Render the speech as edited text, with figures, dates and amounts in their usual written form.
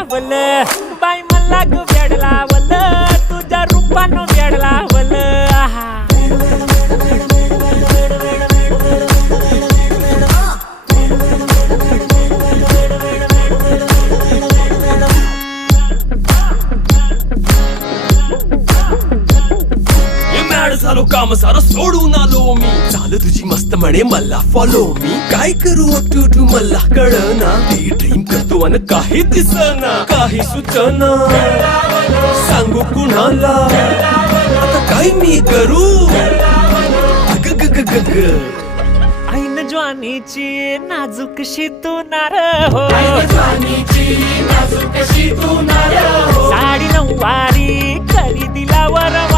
लावल बाई मला ग वेड लावल तुझ्या रूपानं वेड लावल आहा झालो काम सारं सोडून आलो मी झालं तुझी मस्त म्हणे मला फॉलो मी काय करू टू मला कळना ती ड्रीम करतो आणि काही दिसना काही सुचना सांगू कुणाला आता काय मी करू ऐन ज्वानीची नाजूकशी तू नार हो साडी नऊवारी खरी दिला वरवा